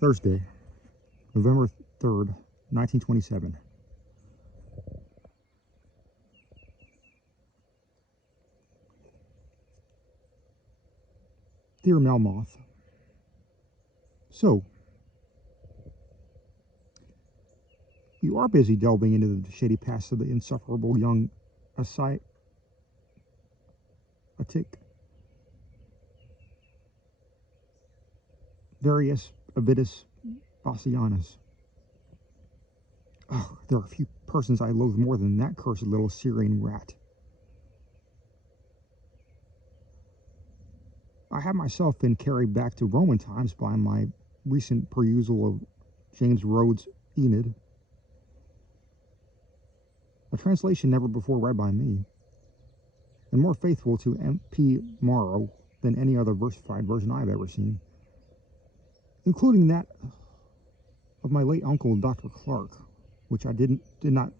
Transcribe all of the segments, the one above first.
Thursday, November 3rd, 1927. Dear Melmoth, so, you are busy delving into the shady past of the insufferable young Asiatic various Avidus Bassianus. Oh, there are few persons I loathe more than that cursed little Syrian rat. I have myself been carried back to Roman times by my recent perusal of James Rhodes' Aeneid, a translation never before read by me, and more faithful to M.P. Morrow than any other versified version I have ever seen, including that of my late uncle, Dr. Clark, which I did not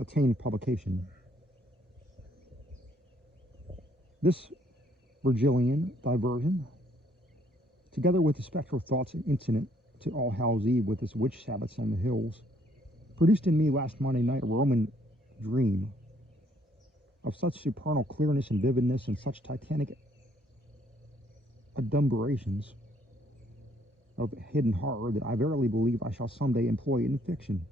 attain publication. This Virgilian diversion, together with the spectral thoughts incident to All Hallows Eve with its witch sabbats on the hills, produced in me last Monday night a Roman dream of such supernal clearness and vividness and such titanic adumbrations of hidden horror that I verily believe I shall someday employ in fiction.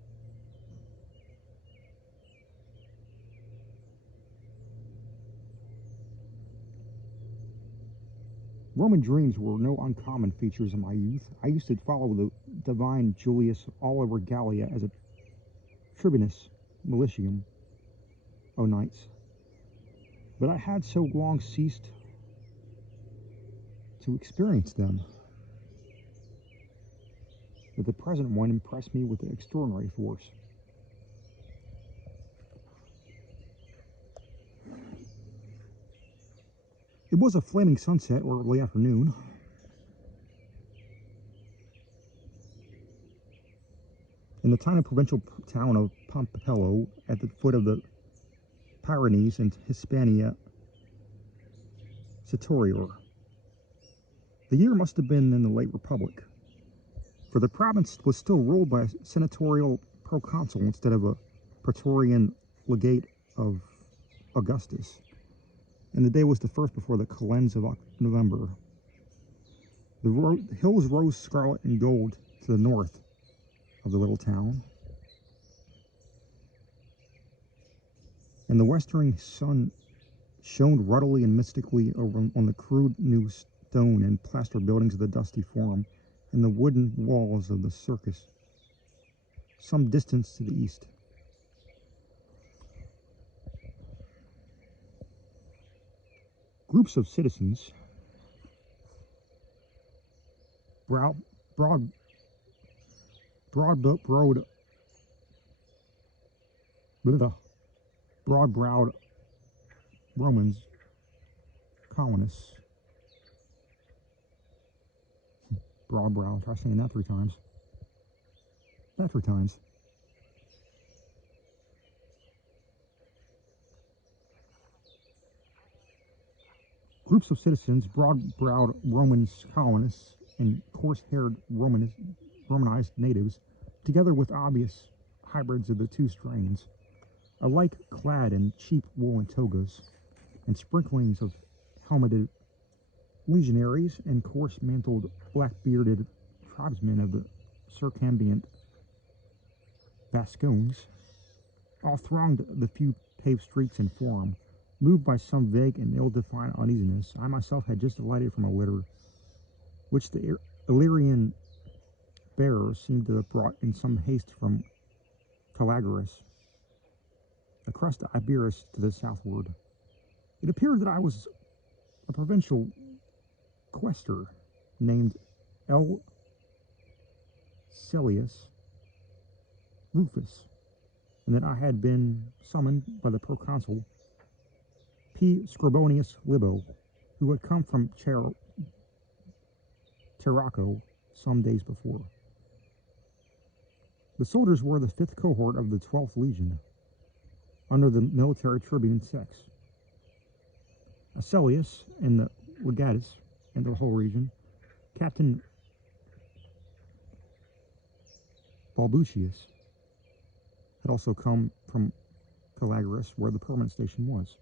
Roman dreams were no uncommon features of my youth. I used to follow the divine Julius all over Gallia as a tribunus militium o' nights, but I had so long ceased to experience them that the present one impressed me with extraordinary force. It was a flaming sunset or early afternoon. In the tiny provincial town of Pompello, at the foot of the Pyrenees in Hispania Citorior. The year must have been in the late Republic, for the province was still ruled by a senatorial proconsul instead of a praetorian legate of Augustus, and the day was the first before the calends of November. The hills rose scarlet and gold to the north of the little town, and the westering sun shone ruddily and mystically over on the crude new stone and plaster buildings of the dusty forum and the wooden walls of the circus, some distance to the east. Groups of citizens, broad-browed Romans, colonists, broad-browed, try saying that 3 times. That 3 times. Groups of citizens, broad-browed Romans, colonists, and coarse-haired Romanized natives, together with obvious hybrids of the two strains, alike clad in cheap woolen togas, and sprinklings of helmeted legionaries and coarse-mantled, black-bearded tribesmen of the circumambient Vascones, all thronged the few paved streets and forum, moved by some vague and ill-defined uneasiness. I myself had just alighted from a litter, which the Illyrian bearers seemed to have brought in some haste from Calagurus, across the Iberus to the southward. It appeared that I was a provincial quaestor named L. Celius Rufus, and that I had been summoned by the proconsul P. Scribonius Libo, who had come from Tarraco some days before. The soldiers were the 5th cohort of the 12th Legion, under the military tribune Sex. Acelius and the legatus and the whole region, Captain Balbucius, had also come from Calagris, where the permanent station was.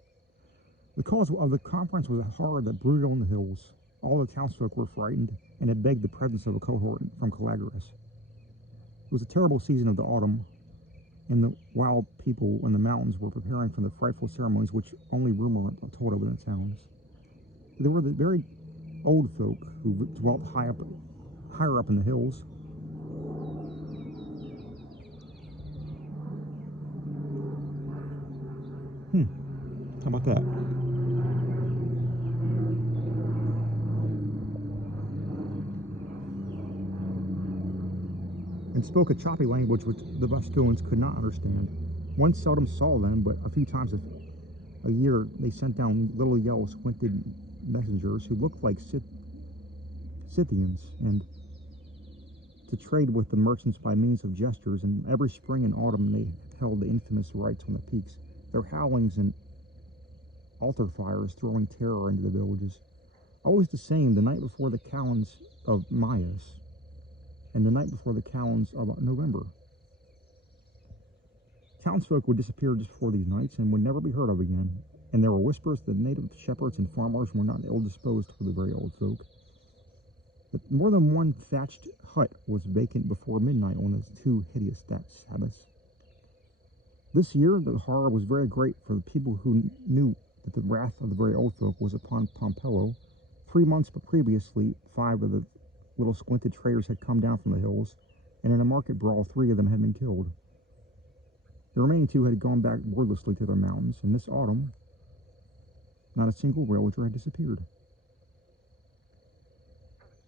The cause of the conference was a horror that brooded on the hills. All the townsfolk were frightened and had begged the presence of a cohort from Calagris. It was a terrible season of the autumn, and the wild people in the mountains were preparing for the frightful ceremonies which only rumor told of in the towns. There were the very old folk who dwelt higher up in the hills. How about that? And spoke a choppy language which the Vascoans could not understand. One seldom saw them, but a few times a year they sent down little yellow squinted messengers who looked like Scythians, and to trade with the merchants by means of gestures, and every spring and autumn they held the infamous rites on the peaks, their howlings and altar fires throwing terror into the villages. Always the same, the night before the calends of Maius, and the night before the calends of November. Townsfolk would disappear just before these nights and would never be heard of again, and there were whispers that native shepherds and farmers were not ill-disposed for the very old folk. That more than one thatched hut was vacant before midnight on those two hideous Sabbaths. This year the horror was very great for the people who knew that the wrath of the very old folk was upon Pompello. 3 months previously, 5 of the little squinted traders had come down from the hills, and in a market brawl 3 of them had been killed. The remaining 2 had gone back wordlessly to their mountains, and this autumn not a single villager had disappeared.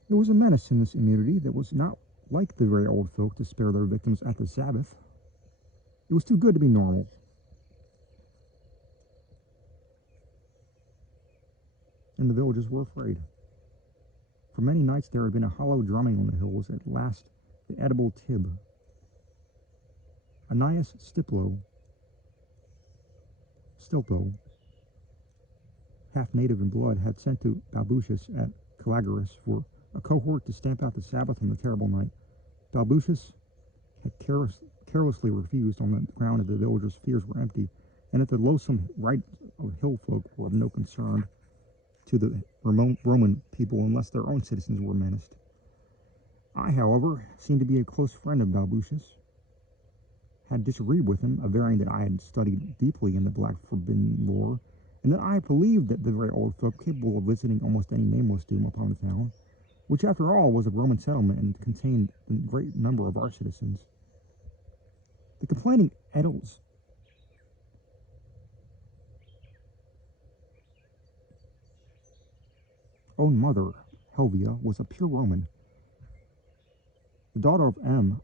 There was a menace in this immunity that was not like the very old folk to spare their victims at the Sabbath. It was too good to be normal. And the villagers were afraid. For many nights there had been a hollow drumming on the hills. At last, the edible Tib, Annius Stilpo, half native in blood, had sent to Balbucius at Calagris for a cohort to stamp out the Sabbath and the terrible night. Balbucius had carelessly refused on the ground that the villagers' fears were empty, and that the loathsome rites of hill folk were of no concern to the Roman people unless their own citizens were menaced. I, however, seemed to be a close friend of Balbucius, had disagreed with him, averring that I had studied deeply in the black forbidden lore, and that I believed that the very old folk capable of visiting almost any nameless doom upon the town, which after all was a Roman settlement and contained a great number of our citizens. The complaining Edels own mother, Helvia, was a pure Roman, the daughter of M.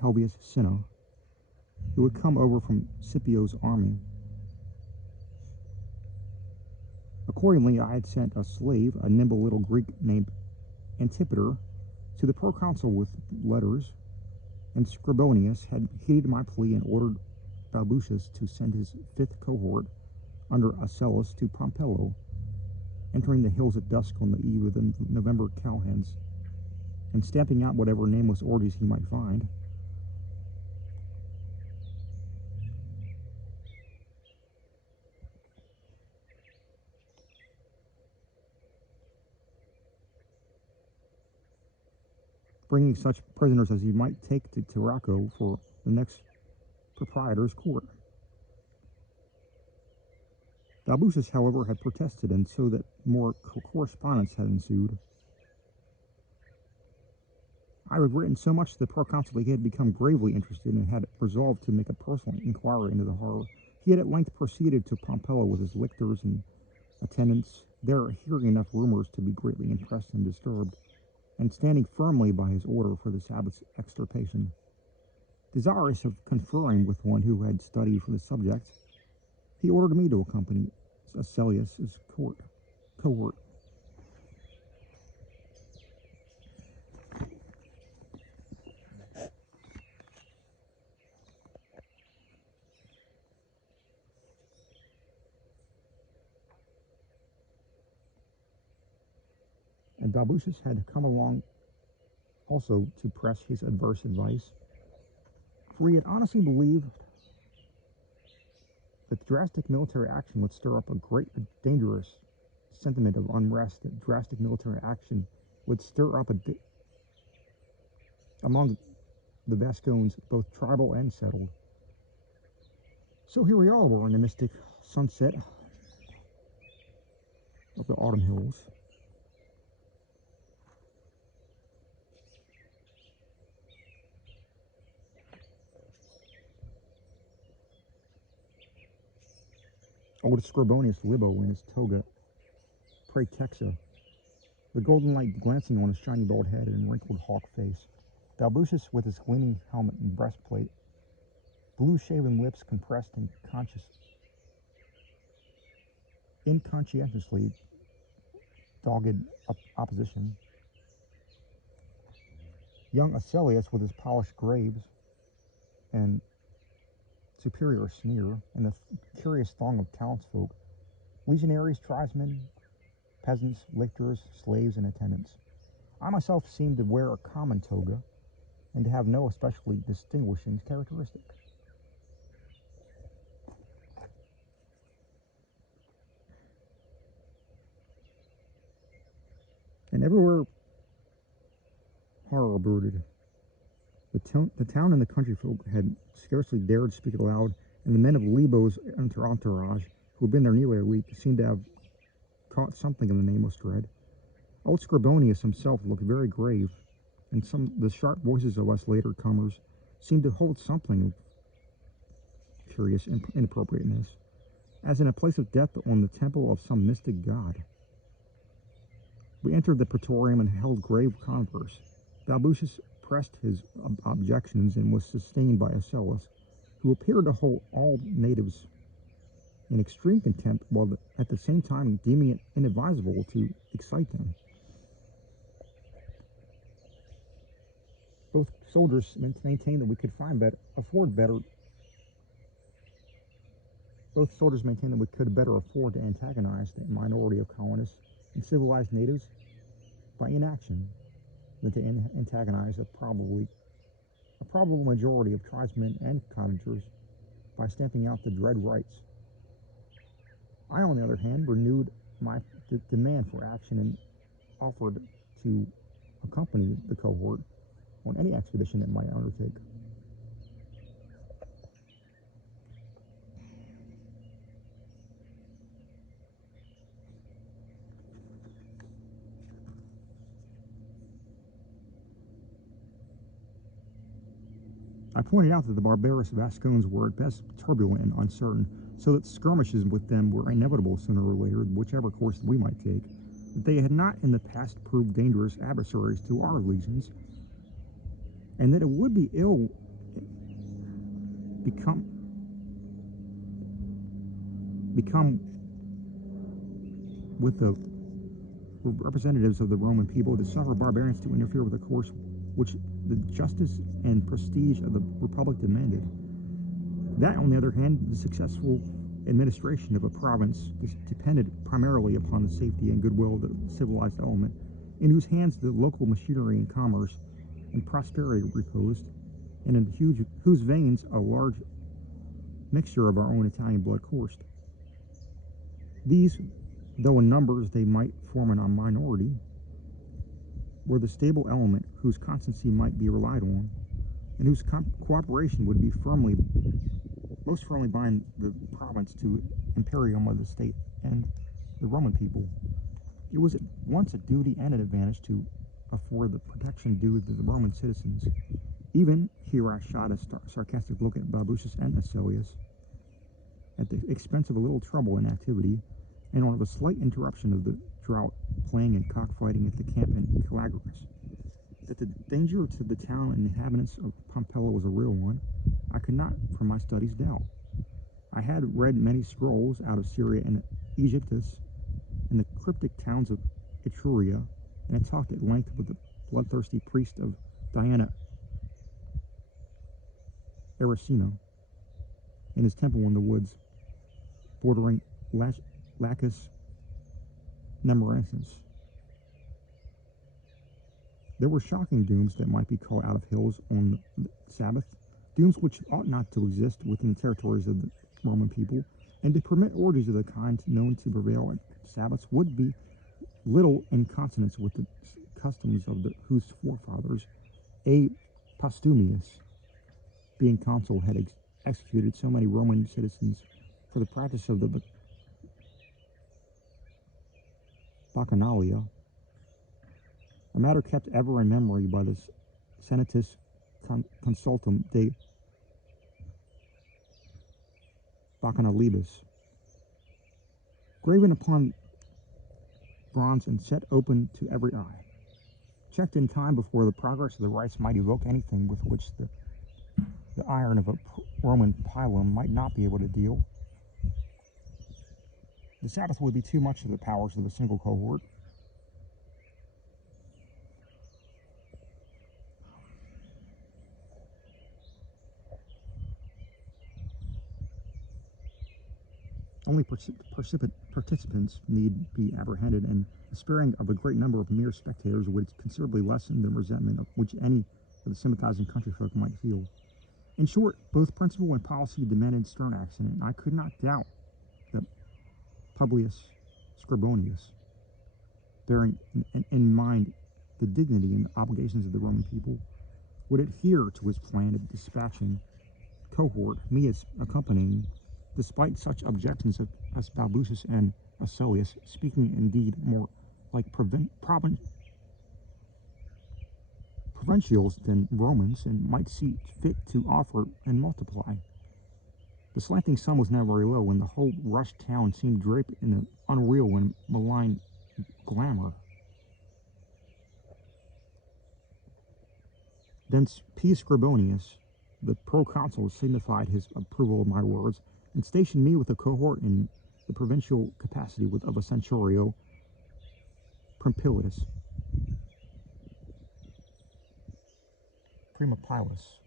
Helvius Cinna, who had come over from Scipio's army. Accordingly, I had sent a slave, a nimble little Greek named Antipater, to the proconsul with letters, and Scribonius had heeded my plea and ordered Balbucius to send his 5th cohort under Acellus to Pompello, entering the hills at dusk on the eve of the November cowhens, and stamping out whatever nameless orgies he might find. Bringing such prisoners as he might take to Taraco for the next proprietor's court. Balbucius, however, had protested, and so that more correspondence had ensued. I had written so much to the proconsul that he had become gravely interested and had resolved to make a personal inquiry into the horror. He had at length proceeded to Pompello with his lictors and attendants, there hearing enough rumors to be greatly impressed and disturbed, and standing firmly by his order for the Sabbath's extirpation. Desirous of conferring with one who had studied for the subject, he ordered me to accompany Acelius's cohort. and Balbucius had come along also to press his adverse advice, for he had honestly believed that drastic military action would stir up a dangerous sentiment of unrest, that drastic military action would stir up among the Vascones, both tribal and settled. So here we all were in the mystic sunset of the autumn hills. Old Scorbonius Libo in his toga praetexa, the golden light glancing on his shiny bald head and wrinkled hawk face. Balbucius with his gleaming helmet and breastplate, blue shaven lips compressed in inconscientiously dogged opposition. Young Asellius with his polished graves and superior sneer, and the curious throng of townsfolk, legionaries, tribesmen, peasants, lictors, slaves, and attendants. I myself seemed to wear a common toga, and to have no especially distinguishing characteristic. And everywhere horror brooded. The town and the country folk had scarcely dared speak aloud, and the men of Libo's entourage, who had been there nearly a week, seemed to have caught something of the nameless dread. Old Scorbonius himself looked very grave, and the sharp voices of us later comers seemed to hold something of curious inappropriateness, as in a place of death on the temple of some mystic god. We entered the praetorium and held grave converse. Balbucius pressed his objections and was sustained by Asellius, who appeared to hold all natives in extreme contempt, while at the same time deeming it inadvisable to excite them. Both soldiers maintained that we could better afford to antagonize the minority of colonists and civilized natives by inaction than to antagonize a probable majority of tribesmen and cottagers by stamping out the dread rites. I, on the other hand, renewed my demand for action and offered to accompany the cohort on any expedition it might undertake. I pointed out that the barbarous Vascones were at best turbulent and uncertain, so that skirmishes with them were inevitable sooner or later, whichever course we might take. That they had not in the past proved dangerous adversaries to our legions, and that it would be ill become with the representatives of the Roman people to suffer barbarians to interfere with a course which the justice and prestige of the Republic demanded. That, on the other hand, the successful administration of a province depended primarily upon the safety and goodwill of the civilized element, in whose hands the local machinery and commerce and prosperity reposed, and in whose veins a large mixture of our own Italian blood coursed. These, though in numbers they might form a minority, were the stable element whose constancy might be relied on, and whose cooperation would be most firmly bind the province to imperium of the state and the Roman people. It was at once a duty and an advantage to afford the protection due to the Roman citizens. Even here I shot a sarcastic look at Balbucius and Asellius, at the expense of a little trouble and activity, and on a slight interruption of the drought, playing and cockfighting at the camp in Calagurus. That the danger to the town and inhabitants of Pompeii was a real one, I could not, from my studies, doubt. I had read many scrolls out of Syria and Egyptus, and the cryptic towns of Etruria, and had talked at length with the bloodthirsty priest of Diana Erycina in his temple in the woods bordering Lacus Nemorensis. There were shocking dooms that might be called out of hills on the Sabbath, dooms which ought not to exist within the territories of the Roman people, and to permit orgies of the kind known to prevail at Sabbaths would be little in consonance with the customs of whose forefathers, A. Postumius, being consul, had executed so many Roman citizens for the practice of the Bacchanalia, a matter kept ever in memory by the Senatus Consultum de Bacchanalibus, graven upon bronze and set open to every eye, checked in time before the progress of the rites might evoke anything with which the iron of a Roman pilum might not be able to deal. The Sabbath would be too much of the powers of a single cohort. Only participants need be apprehended, and the sparing of a great number of mere spectators would considerably lessen the resentment of which any of the sympathizing countryfolk might feel. In short, both principle and policy demanded stern action, and I could not doubt that Publius Scribonius, bearing in mind the dignity and obligations of the Roman people, would adhere to his plan of dispatching cohort, me as accompanying, despite such objections as Balbucius and Aselius, speaking indeed more like provincials than Romans, and might see fit to offer and multiply. The slanting sun was now very low, and the whole rushed town seemed draped in an unreal and malign glamour. Then P. Scribonius, the proconsul, signified his approval of my words, and stationed me with a cohort in the provincial capacity of a centurio Primpilis, Primapilis.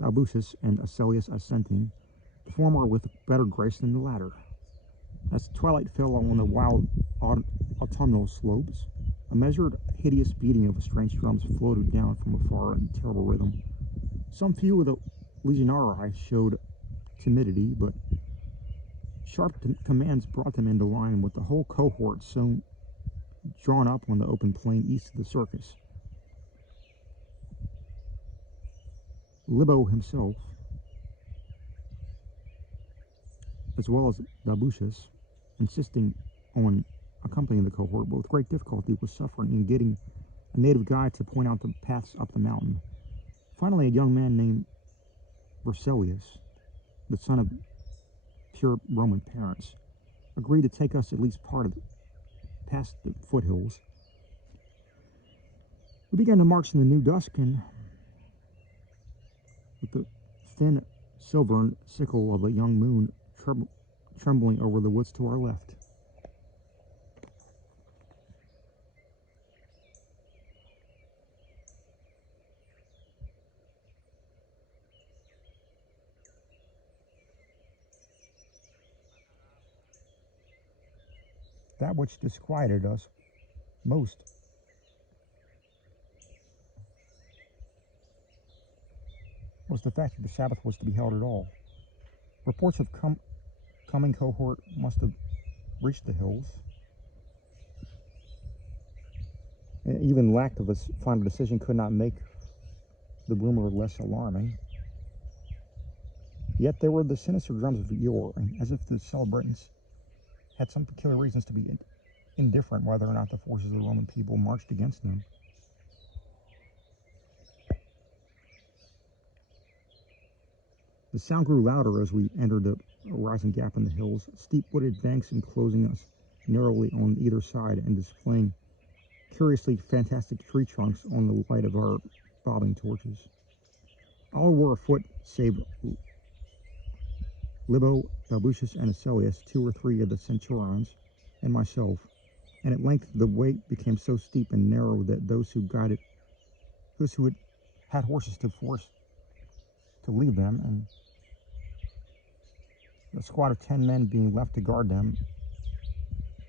Balbucius and Aselius assenting, the former with better grace than the latter. As twilight fell on the wild autumnal slopes, a measured, hideous beating of strange drums floated down from afar in terrible rhythm. Some few of the legionari showed timidity, but sharp commands brought them into line with the whole cohort soon drawn up on the open plain east of the circus. Libo himself, as well as Balbucius, insisting on accompanying the cohort, but with great difficulty was suffering in getting a native guide to point out the paths up the mountain. Finally, a young man named Vercellus, the son of pure Roman parents, agreed to take us at least part of past the foothills. We began to march in the new dusk, and with the thin silvern sickle of a young moon trembling over the woods to our left. That which disquieted us most was the fact that the Sabbath was to be held at all. Reports of coming cohort must have reached the hills. And even lack of a final decision could not make the rumor less alarming. Yet there were the sinister drums of yore, and as if the celebrants had some peculiar reasons to be indifferent whether or not the forces of the Roman people marched against them. The sound grew louder as we entered a rising gap in the hills, steep wooded banks enclosing us narrowly on either side and displaying curiously fantastic tree trunks on the light of our bobbing torches. All were afoot save Libo, Balbucius, and Aselius, 2 or 3 of the centurions, and myself, and at length the way became so steep and narrow that those who had horses to force to leave them, and a squad of 10 men being left to guard them,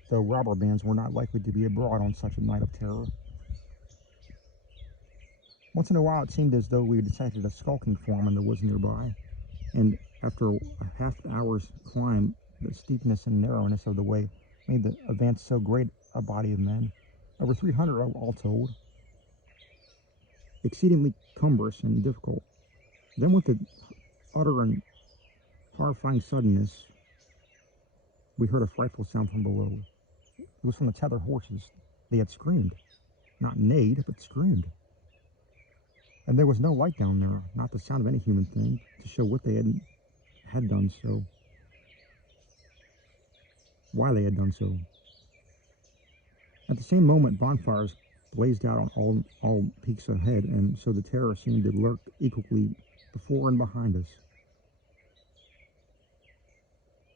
though robber bands were not likely to be abroad on such a night of terror. Once in a while, it seemed as though we detected a skulking form in the woods nearby, and after a half-hour's climb, the steepness and narrowness of the way made the advance so great a body of men, over 300 all told, exceedingly cumbrous and difficult. Then with the utter and horrifying suddenness, we heard a frightful sound from below. It was from the tethered horses. They had screamed. Not neighed, but screamed. And there was no light down there, not the sound of any human thing, to show what they had done so. Why they had done so. At the same moment, bonfires blazed out on all peaks ahead, and so the terror seemed to lurk equally before and behind us.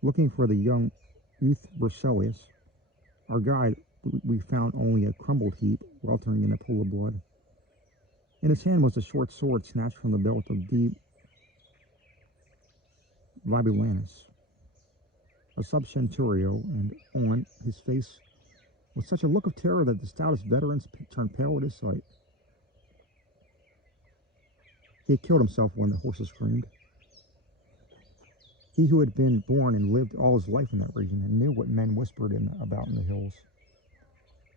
Looking for the young youth Berselius, our guide, we found only a crumbled heap weltering in a pool of blood. In his hand was a short sword snatched from the belt of D. Vibulanus, a sub-centurio, and on his face was such a look of terror that the stoutest veterans turned pale at his sight. He had killed himself when the horses screamed. He who had been born and lived all his life in that region and knew what men whispered about in the hills.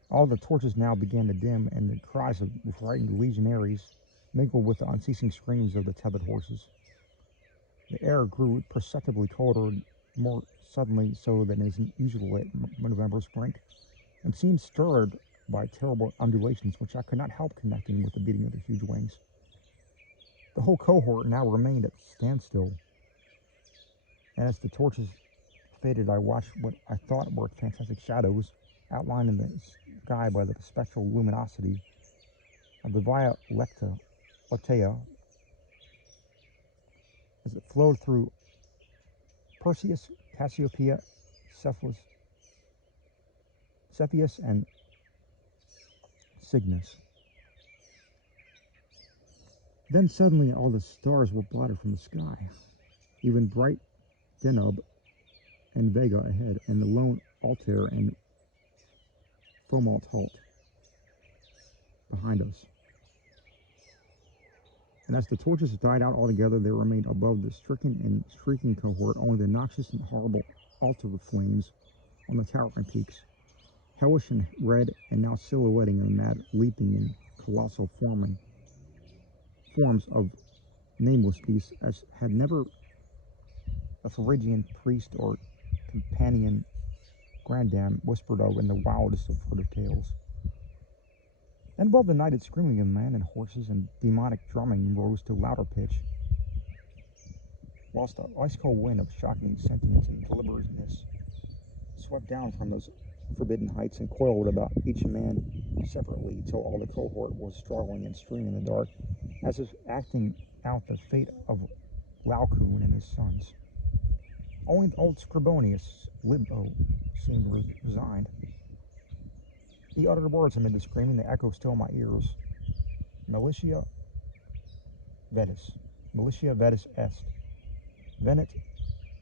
All the torches now began to dim, and the cries of the frightened legionaries mingled with the unceasing screams of the tethered horses. The air grew perceptibly colder, more suddenly so than is usual at November's brink, and seemed stirred by terrible undulations which I could not help connecting with the beating of the huge wings. The whole cohort now remained at standstill, and as the torches faded, I watched what I thought were fantastic shadows outlined in the sky by the spectral luminosity of the Via Lactea as it flowed through Perseus, Cassiopeia, Cepheus, and Cygnus. Then suddenly all the stars were blotted from the sky, even bright Deneb and Vega ahead, and the lone Altair and Fomalt halt behind us. And as the torches died out altogether, there remained above the stricken and shrieking cohort only the noxious and horrible altar flames on the towering peaks, hellish and red, and now silhouetting in the mad leaping and colossal forms of nameless beasts, as had never a Phrygian priest or companion grandam whispered of in the wildest of furtive tales. And above the nighted screaming of men and horses and demonic drumming rose to louder pitch, whilst the ice-cold wind of shocking sentience and deliberateness swept down from those forbidden heights and coiled about each man separately till all the cohort was struggling and streaming in the dark, as if acting out the fate of Laocoon and his sons. Only the old Scribonius Libbo seemed resigned. He uttered words amid the screaming that echo still in my ears. Militia vetus est. Venet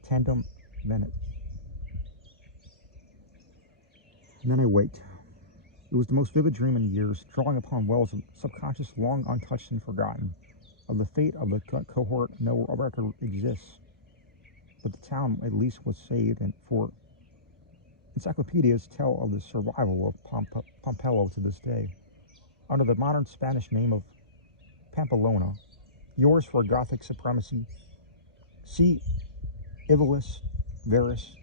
tandem venet. And then I waked. It was the most vivid dream in years, drawing upon wells of subconscious long untouched and forgotten. Of the fate of the cohort, no record exists, but the town at least was saved, and for encyclopedias tell of the survival of Pompello to this day, under the modern Spanish name of Pamplona, yours for Gothic supremacy, C. Ivalus Verus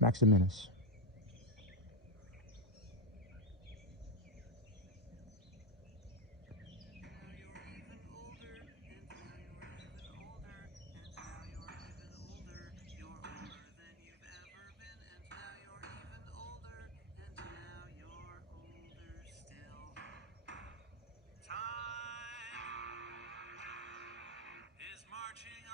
Maximinus. Marching